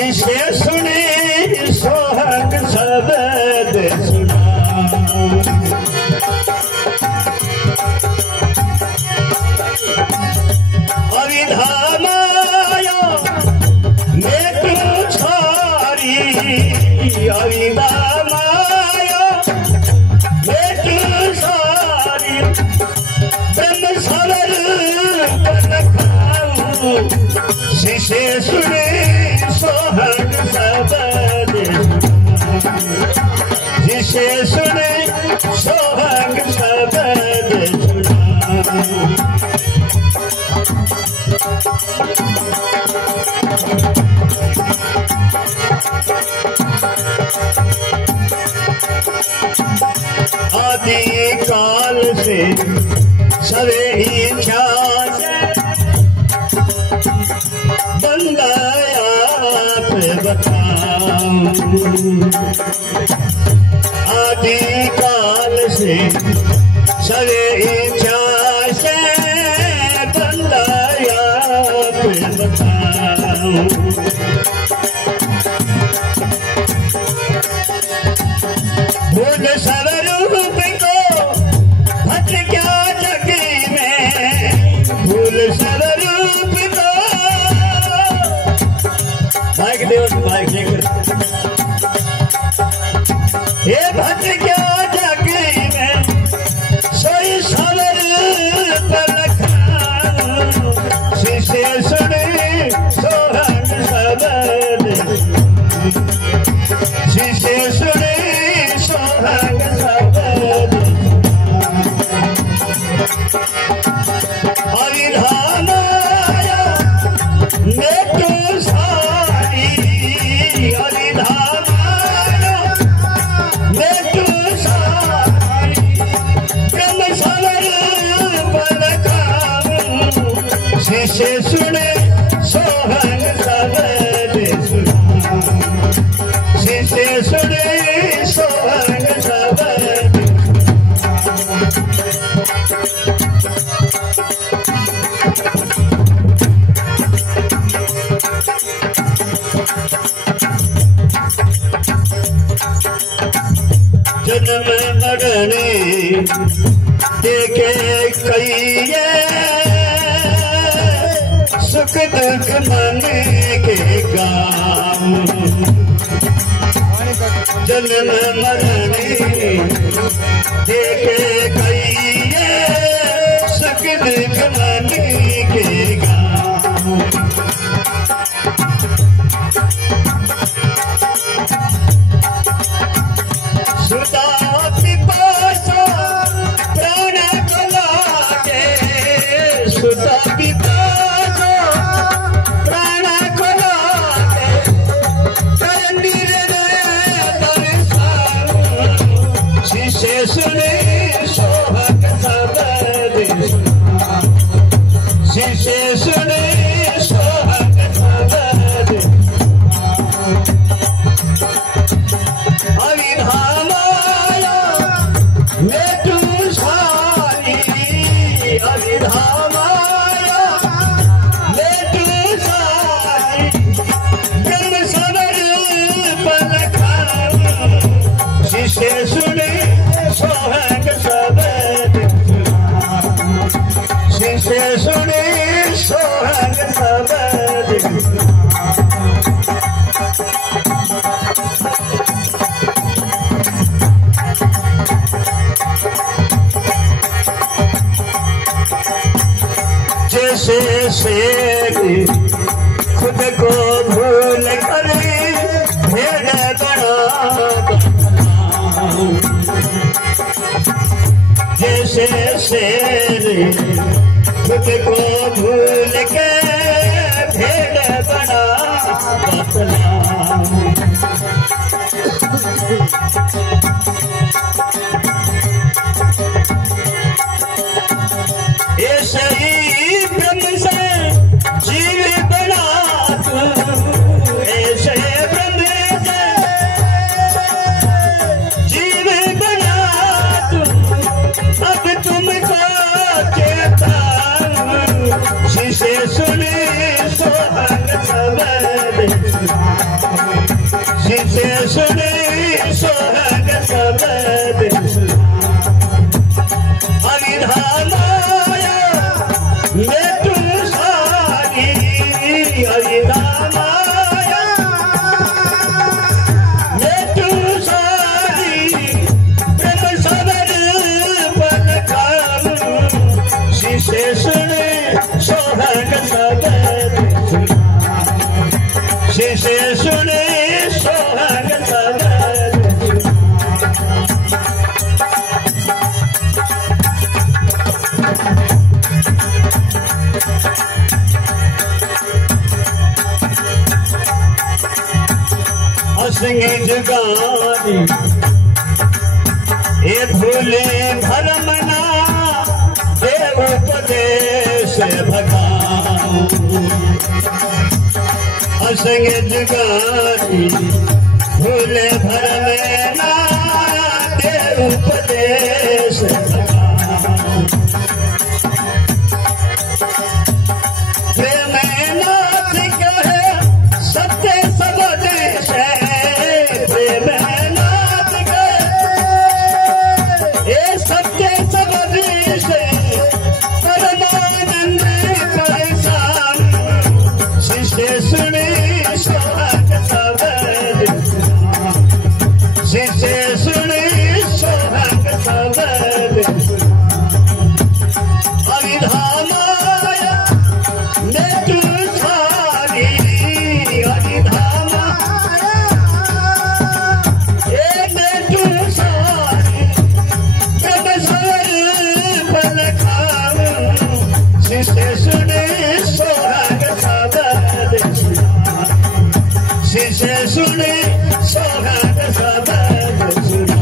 जिसे सुने सोहग शब्द सुना। अविधामाया मेटू छारी, अविधामाया मेटू छारी, ब्रह्म सवर पन खाऊं, जिसे सुने सोहग शब्द, जिसे सुने सोहग शब्द सुना। आदि काल से सवे ही ख्याल बंदा आप बताऊं। आदि काल से सवे ही ख्याल बंदा आप बताऊं। भूल स्वरूप को भट क्या जग में, भूल स्वरूप को माइक देव माइक देकर ये भट क्या जग में सोई सवर पर खाऊं, जिसे सुने सोहग शब्द, जिसे सुने सोहग शब्द। अविधामाया मेटू सारी, अविधामाया मेटू सारी, ब्रह्म सवर पन खाऊं, जिसे सुने सोहग शब्द सुना। जिसे सुने सोहग शब्द। जन्म मरण देखे कई सुख दुख मन के गाँव। जन्म मरण देखे कई सुख दुख मन के गाँव। सुता पिपासा प्राण को लागे, सुता पिपासा प्राण को लागे, कर निर्णय दर्शाऊं, जिसे सुने सोहग शब्द, जिसे सुने सोहग शब्द। अविधामाया मेटू सारी, अविधामाया मेटू सारी, ब्रह्म सवर पन खाऊं, जिसे सुने सोहग शब्द, जिसे सुने सोहग शब्द। जैसे शेर खुद को भूल कर भेड़ बना, जैसे शेर खुद को भूल के भेड़ बना बतलाऊं। ऐसे ही ब्रह्म से जीव बना तू, ऐसे ब्रह्म से जीव बना तू, अब तुमको चेताऊं, जिसे सुने सोहग शब्द, जिसे सुने सोहग सबद हरिधामाया मैं तू सारी हरिधामाया मैं तू सारी प्रेम सबर पल काम जिसे सुने सोहग सबद जिसे सुने सोहग सबद संगीत गानी ये भूले भरमना देव उपदेश भगाऊं संगीत गानी भूले भरमना देव उपदेश भगाऊं प्रेम नाथ कहे सत्य सबदेश सुने सोहग सबद जिसे सुने सोहग सबद हरिधामाया मैं तू सारी हरिधामाया मैं तू सारी जब सर पल खाऊं जिसे सुने सोहग सबद जिसे सुने सोहग सबद सुना